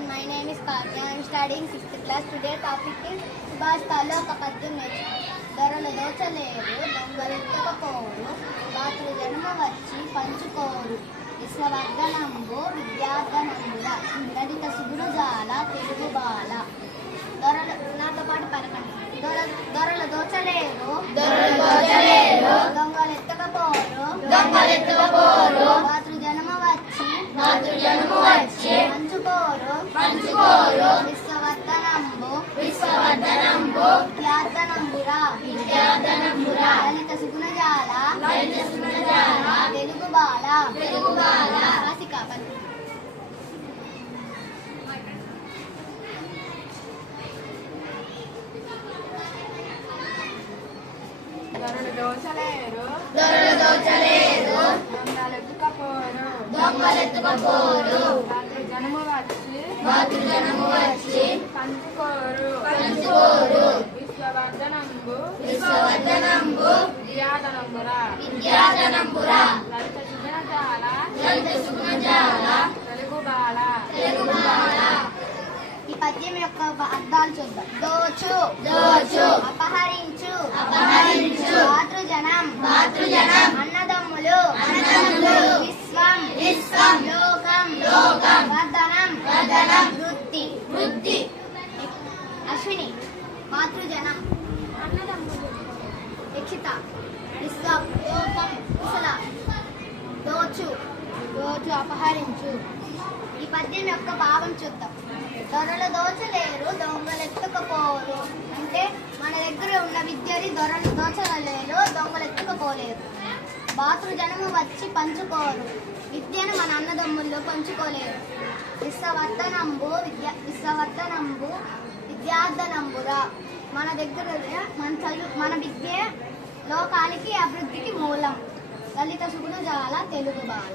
everyone. My name is Kavya. I am studying 6th class. Today topic is Subhastalo ఒక పద్యం నేర్చుకున్నాం. ధరలు దోచలేరు, దొంగలు ఎత్తకపోరు, బాతులు జన్మ వచ్చి పంచుకోరు, విశ్వవర్ధనంబు విద్యార్థనంబుల లలిత సుగురుజాల తెలుగు బాల. ధరలు నాతో పాటు పలకండి. ధరలు దోచలేరు, దొంగలు ఎత్తకపోరు, బాతులు జన్మ వచ్చి పంచుకోరు, విశ్వవర్ధనంబు విద్యార్థనంబురా లలిత సుగుణజాల తెలుగు బాల. ధరలు దోచలేరు, దొంగలెత్తుకపోరు, బాతులు జనము వచ్చి పంచుకోరు, విశ్వవర్ధనంబు విద్యాధనంబురా లలిత సుగుణజాల తెలుగు బాల. ఈ పద్యం యొక్క అర్థాలు చూద్దాం. దోచు, అపహరించు, మాతృజనం, అన్నదమ్ములు, విశ్వం, లోకం, వర్ధనం, వృద్ధి. అశ్విని, మాతృజనం, అన్నదమ్ములు, యక్షిత, విశ్వం, లోకం, కుశల. దోచు, అపహరించు. ఈ పద్యం యొక్క భావం చూద్దాం. దొరలు దోచలేరు, దొంగలెత్తుకపోరు అంటే మన దగ్గర ఉన్న విద్యని దొరలు దోచలేరు, దొంగలెత్తుకపోలేరు. బాతృజనము వచ్చి పంచుకోరు, విద్యను మన అన్నదమ్ముల్లో పంచుకోలేరు. విశ్వవర్ధనంబు విద్యార్థనంబురా మన దగ్గర మన విద్య లోకానికి అభివృద్ధికి మూలం. లలిత సుగుణజాల తెలుగు బాల.